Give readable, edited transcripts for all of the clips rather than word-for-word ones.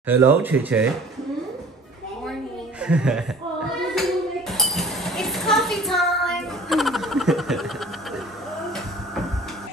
Hello, Cheche. Morning. It's coffee time.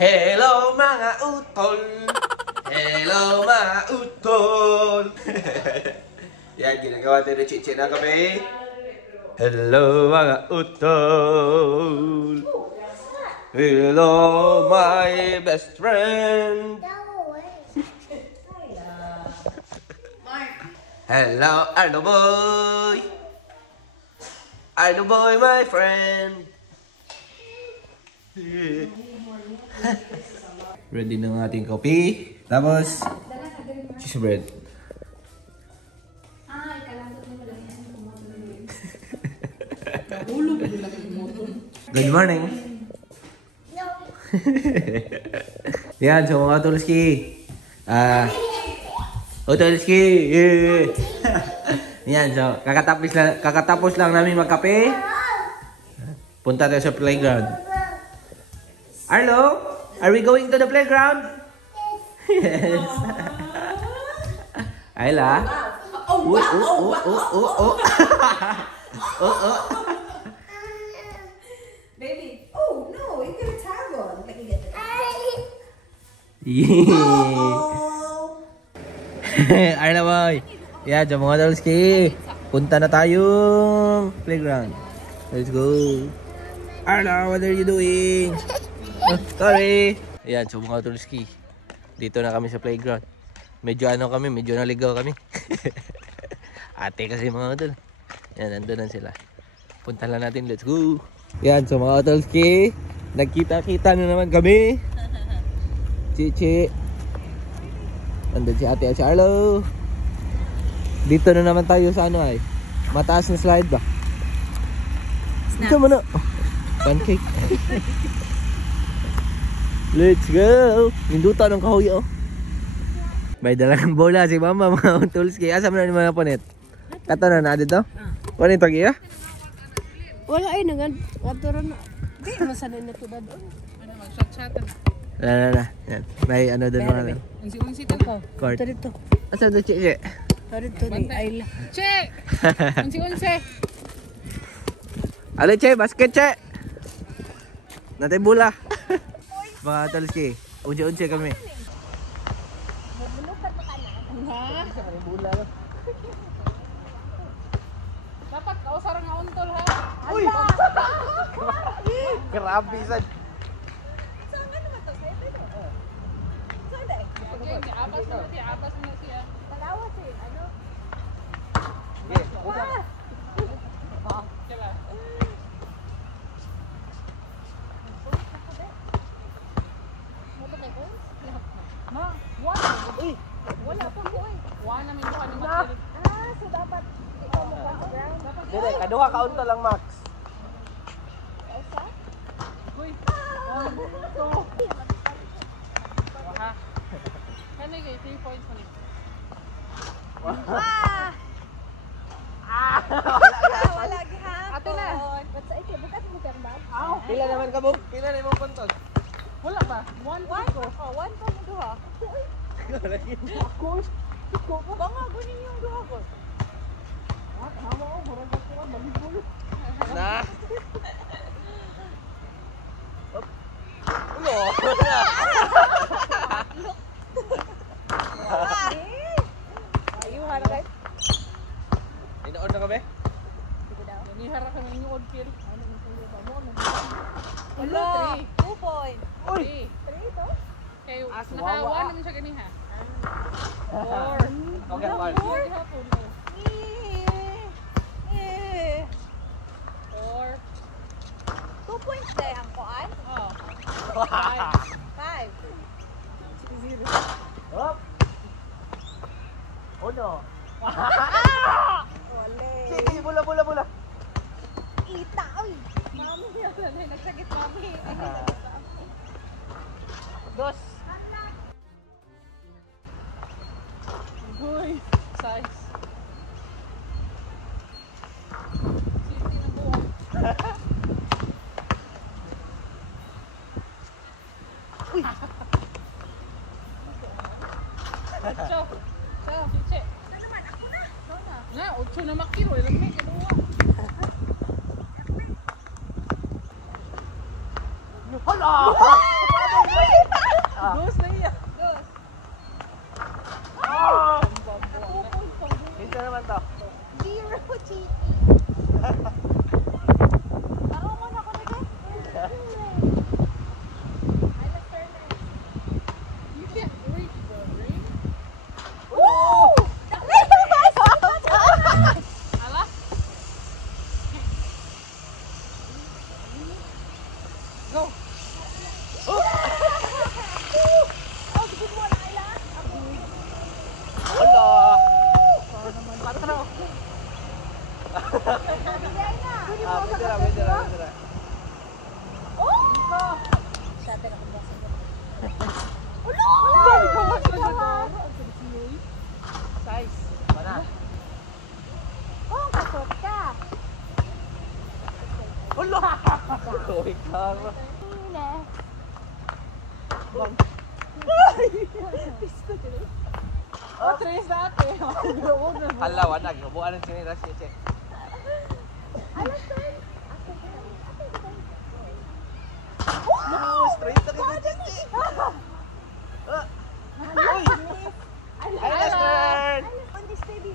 Hello, mga utol. Hello, mga utol. Yan, ginagawa tayo ng Cheche na kape. Hello, mga utol. Hello, my best friend. Hello, Arno boy. Arno boy, my friend. Ready na ang ating kopi. Tapos, cheese bread. Good morning. Yan, so mga Tulski. Tulski. Yan, so kakatapos lang namin magkape. Punta tayo sa playground. Arlo, are we going to the playground? Yes. Ayla. Baby. Oh, no, you got a tag on. Let me get the Arla boy. Yeah, dyan mga Dolski. Punta na tayong playground. Let's go. Arla, what are you doing? Oh, sorry. Ayan, so mga Dolski. Dito na kami sa playground. Medyo naligaw kami. Ate kasi mga Dolski. Yan, nandun na sila. Punta lang natin, let's go. Yan, so mga Dolski. Nagkita-kita na naman kami. Chichi. Nandun si ate at si Arlo. Dito na naman tayo sa mataas na slide ba? Ito mo na. Pancake. Let's go. Hindutan ng kahoy May dala ng bola si mama mga Tulski. Asa mo na ni mga ponet? Kato na dito? Ano yung tagiya? Wala ay nagan. Waturan na. Di masanay na to doon. Ano, mag-shot-shotan. Na. Yan. May doon mga Unsi-unsi to ko. court. Ito dito. Asa doon Chichi? Ito dito ni Ayla. Che! Unsi-unsi. Alay Che, basket Che! Natay bola. Mga Tulski. Unsi-unsi kami. Ha? Dapat kausar nga untol ha. Uy! Grabe sad. Apas mo siya. Kaya. Ma, wala pa ko eh. Wala namin ko ano mag-shirt. So dapat ikaw mo ba sa ground? Dire, kaduha ka unta lang max. Uy. Ha. Kani kay 3 points man. Wala gihapon. Ato na. Ba't sa ito? Bukas mo kang bag? Pila naman ka mo? Pila na imong puntos? Wala ba? 1 point ko. One pa mo duha. Banga gunin yung duha ko. Na. Ulo. Ayuhan na guys. Inoon na kami? Nanihara kami yung odd kill. Hello. 2 point. 3. 3 ito? Kayo, Aswawa. nakawa naman siya ganiha. 4. Okay, one. 4 hapon. 4. 2 points day ang kuan? Oh. 5. 5. Hop. Uno. Wale. Sige, bola. Ita. Uy. Mami. Nagsagit mami. Dos. Uy, size. City ng buwan. Uy. Ciao. Ciao. Chiche. So na makiro, ilang may kedua. Hala! Dos na iya. Dos. Isa naman to. Zero cheating. Taro mo na ko nito. You can't reach the ring. Woo! Ala? Go. Hala! Patro. Pwede na. Size. Mana? Oh, kasot ka. Hala! Uy, kama. Oh, tres na ate. Hala, wanag. Buwan ng siniras niya, check. Straight na kita, check. Uy! Ay, last turn! Steady, steady.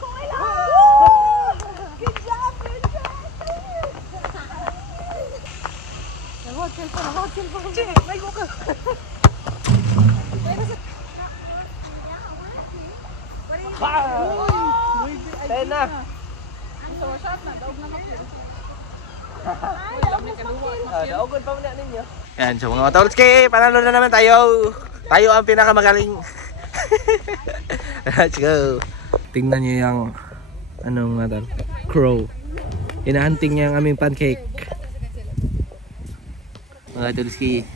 Kung ilang. Good job, good job. Nag-hotel pa. Check, may go ka. Ten na. So, shot na. Daog na makiro. Uy, ilang may kedua. Naugod pa muna ninyo. Yan, so mga Matolski, panalo na naman tayo. Tayo ang pinakamagaling. Let's go. Tingnan nyo yung anong nga tal? Crow. Hinahunting niya ang aming pancake. Mga Matolski,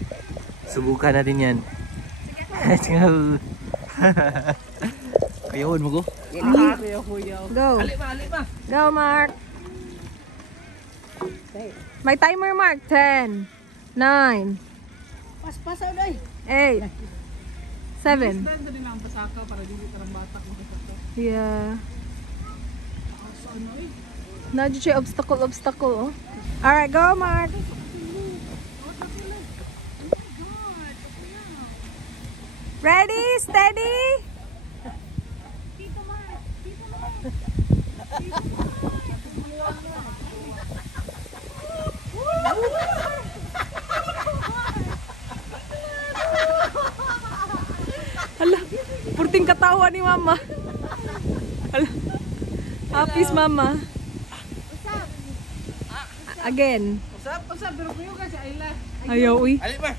subukan natin yan. Let's go. Kayawon mo ko? Go. Go, Mark. May timer, Mark. 10, 9, Pas-pasa ulit. 8, 7. Benda din ang pasaka para dili karang bata kung kasaka. Yeah. So, ano eh. Nadyo siya obstacle, oh. Alright, go, Mark. Ready, steady. Hala, purting katawa ni Mama. Hala, hapis Mama. Again. Usap, pero kuyo kasi Ayla. Ayaw, uy. Alit ba?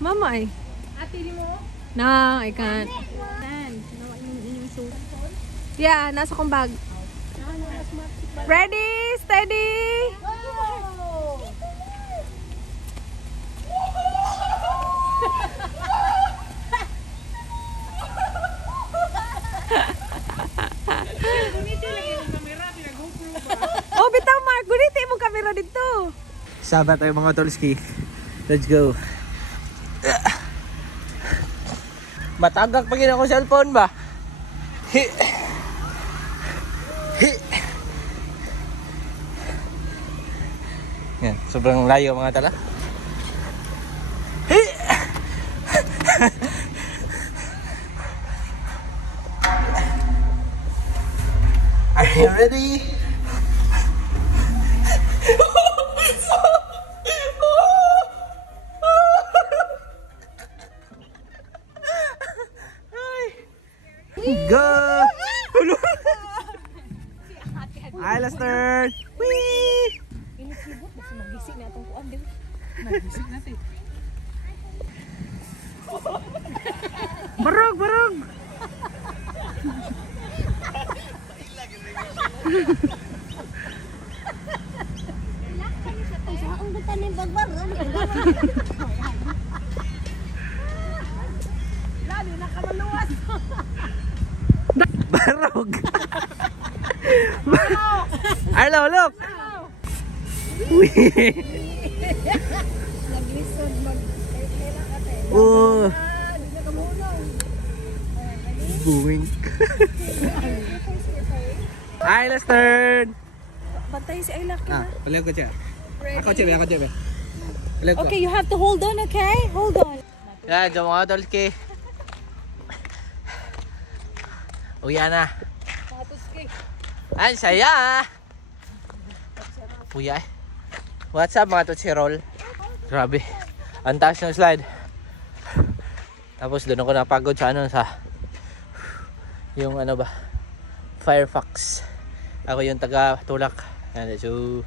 Mama, ay. Ate ni mo? No, I can't. Yeah, nasa kong bag. Ready, steady. Oh, bitaw Mark, guniti mo kamera dito. Sama tayo mga Matolski. Let's go. Matagak pa gina ko cellphone ba? Hi. Hi. Yan, sobrang layo mga tala. Hi. Are you ready? Go! Hi, Lester! Whee! Magising na itong kuwan din. Nagising natin. Barog, barog! Saan ba tanin pagbarog? Lali na ka maluwas. Barog! Arlo, look! Wee! Naglisod mag... Oh! Booming. Ay, last turn! Bantay si Ayla. Paliw ko siya. Ako siya. Paliw ko. Okay, you have to hold on, okay? Hold on. Yan, dyan mga Dolski. Uya na. Ay, saya! Uya eh. What's up mga Tootsie-Roll? Grabe. Ang taas ng slide. Tapos doon ako napagod sa yung ano ba, Firefox. Ako yung taga tulak. So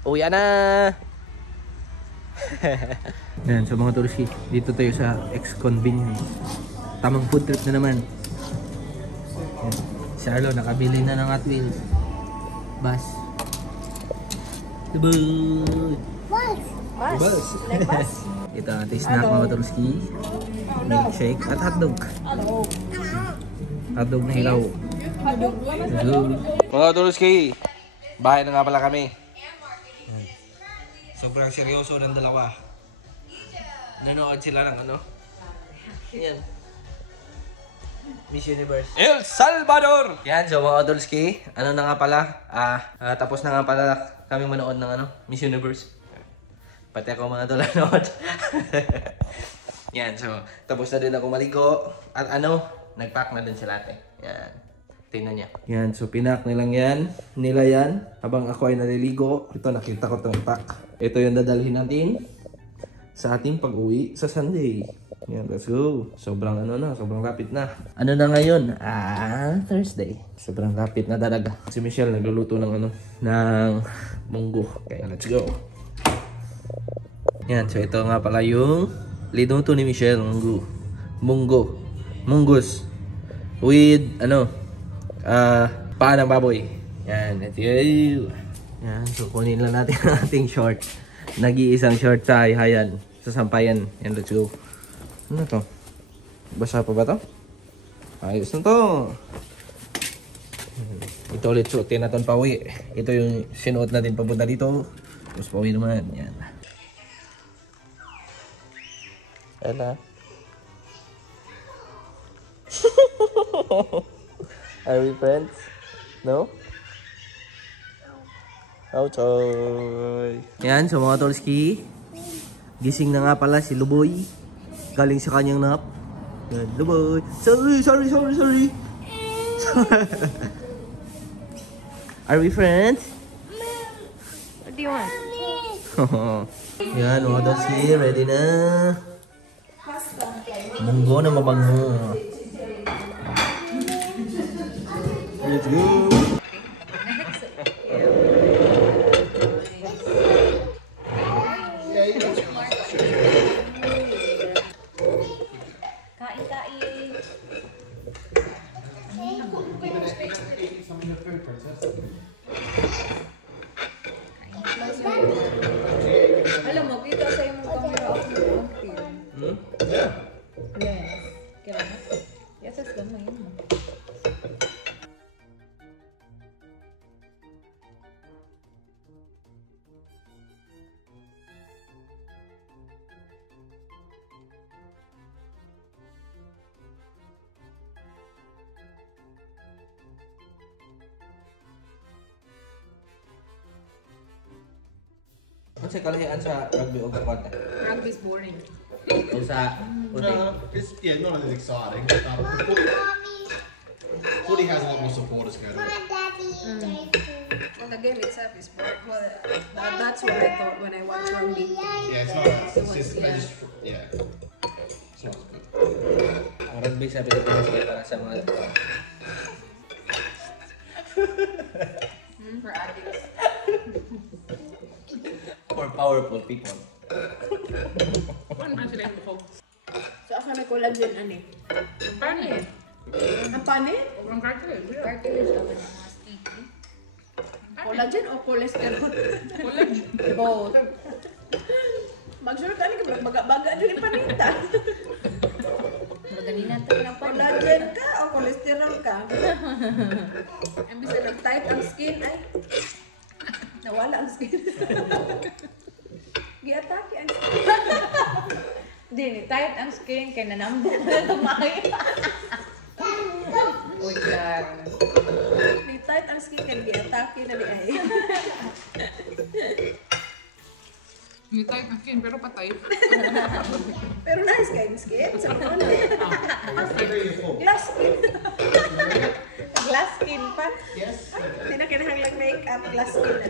uwi na. Yan, so mga Tootsie, dito tayo sa X-Convenience. Tamang food trip na naman. Yan. Si Arlo nakabili na ng Hot Wheels bus. Bus. Ito ang ating snack mga Tootsie. Milkshake at hotdog. Hotdog na hilaw. Mga Tootsie, bahay na nga pala kami. Sobrang seryoso ng dalawa. Nanood sila ng ano? Yan. Miss Universe. El Salvador! Yan, so mga Tootsie, ano na nga pala? Tapos na nga pala kami manood ng ano? Miss Universe. Pati ako mga nanood. Yan, so tapos na din ako maligo. At ano? Nagpack na din sila ate. Yan. Tingnan niya. Yan, so pinak nila yan. Habang ako ay naliligo, ito nakita ko itong ipak. Ito yung dadalhin natin sa ating pag-uwi sa Sunday. Yan, let's go. Sobrang sobrang lapit na. Ano na ngayon? Thursday. Sobrang lapit na talaga. Si Michelle nagluluto ng ng munggo. Kaya let's go. Yan, so ito nga pala yung linuto ni Michelle, munggus with paa ng baboy. Yan, let's go. Yan, so kunin lang natin ang ating short. Nag-iisang short sa hayhayan, sa sampayan. Yan, let's go. Ano to? Basa pa ba to? Ayos na to. Ito ulit suotin natin pauwi. Ito yung sinuot natin papunta dito. Tapos pauwi naman. Yan. Ella. Are we friends? No? Ouchoy. Yan, so mga Tootsie, gising na nga pala si Luboy. Galing sa kanyang nap. Yan, Luboy. Sorry. Are we friends? What do you want? Yan, mga Tootsie, ready na. Munggo na mabango. Let's go. Alam mo, kita sa imong camera ako. Yeah. Yes. Kailangan. Yes, it's gamay mo. Ano sa kalahian sa rugby o kakwanta? Rugby is boring. O sa It's not as exciting. Footy has a lot more supporters go to it. Well, the game itself is boring. Well, that's what I thought when I watched rugby. Yeah, it's not. It's just, yeah. It's not as good. ang rugby sa Pilipinas ay para sa mga For addicts. for powerful people. Ano man sila yung bukog? So, ako na collagen, ani? Ang panin. Ang panin? Sobrang cartilage. Cartilage ako na mga sticky. Collagen o cholesterol? Collagen. Both. Mag-sure ka ka baga-baga dyan yung panita. Magaling natin ng Collagen ka o cholesterol ka? Imbis na nag-tight ang skin, ay nawala ang skin. Gi-atake ang skin. Hindi, tight ang skin kaya nanamdan na tumayo. Wait lang. Di tight ang skin kaya di-atake na di ay. Hindi tayo kakin, pero patay. Pero nice kayo skin. Sa mga ano. Beautiful. Glass skin. Glass skin pa. Yes. Hindi na kinahanglang make-up. Glass skin na.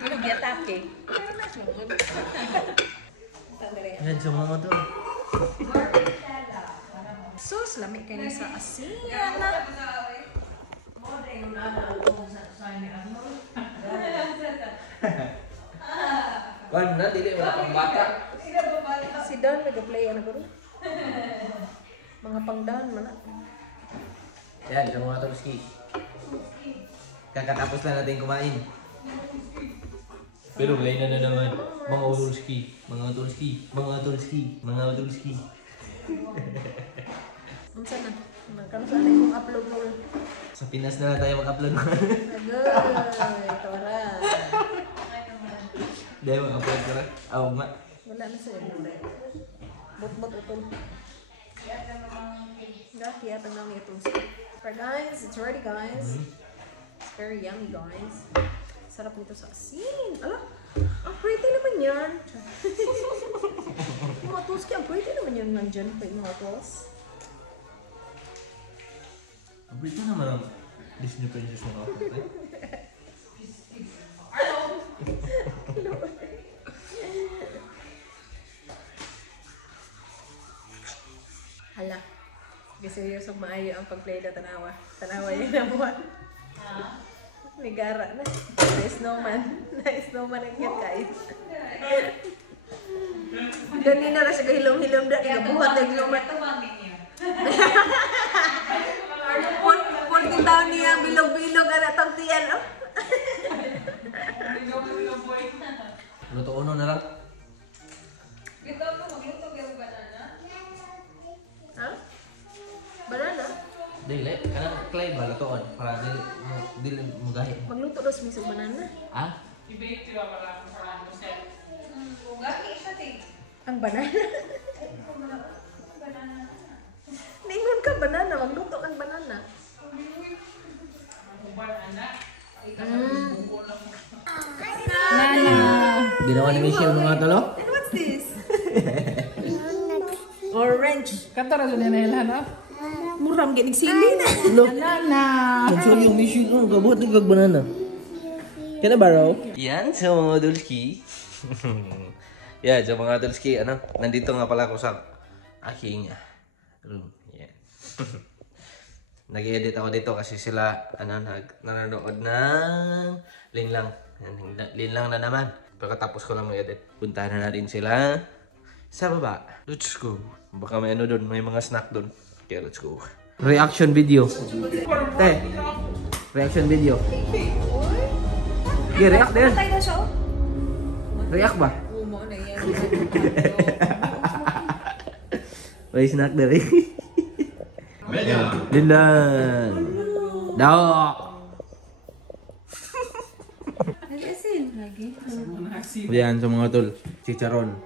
Ano di-atake? Pero nice mo. Tandari yan. Yan sa mga to. Sus, lamig kayo sa asin. Wan na, dili wala pang bata. Si Don, nag-play ano ko rin. Mga pangdahan man na. Yan, sa mga Tulski. Kakatapos na natin kumain. Pero ngayon na naman, mga Tulski, mga Tulski, mga Tulski, mga Tulski. Ang sana. Kano sana yung upload mo. Sa Pinas na lang tayo mag-upload. Agay, tawaran. Dahil mag-upload ka na. Aw, ma. Wala na sa'yo. Bot-bot utol. Gaki at ang namin itong skin. But guys, it's ready guys. It's very yummy guys. Sarap nito sa asin. Ala, ang pretty naman yan. Yung mga toski, ang pretty naman yan nandyan pa yung mga tos. Ito naman ang Disney princess na ako. Hala. Seryoso maayo ang pag-play na tanawa. Tanawa yun na buwan. May gara na. Na-snowman. Na-snowman ang cute guys. Ganina na siya kahilom-hilom na. Ikabuhat na hilom-hilom. 40 taon niya bilog-bilog ang atang tiyan. Oh. Luto uno na lang. Ha? Banana? Dili, kanang clay ba lutoon para dili mo gahi. Magluto daw sa misog banana. Ah? I-bake, di ba, para mo set. Ang banana? Ningon ka banana, magluto kang banana. Ginawa ni Michelle mga talo? And what's this? Orange. Kanta rin na nila, no? Muram ginig sili na. Banana! Actually, yung Michelle, gabuhat na kag banana. Kaya ba raw? Yan sa mga Dulski. Yan sa mga Dulski, ano? Nandito nga pala ako sa aking room. Yan. Nag-edit ako dito kasi sila nanonood ng Linlang. Linlang na naman. Pagkatapos ko lang mag-edit, puntahan na natin sila sa baba. Let's go. Baka may ano doon, may mga snack doon. Okay, let's go. Reaction video. Te, reaction video. Okay, react din. Patay na siya oh. React ba? Umo na yan. May snack dari. Linlang. Dawak. Nag-asin lagi. Yan sa mga tol. Chicharon.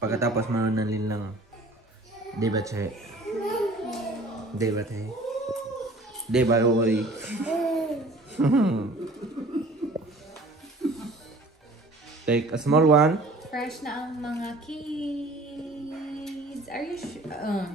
Pagkatapos manood ng Linlang. Di ba, Che? Di ba, Che? Di ba, Ori? Take a small one. Fresh na ang mga kids. Are you sure?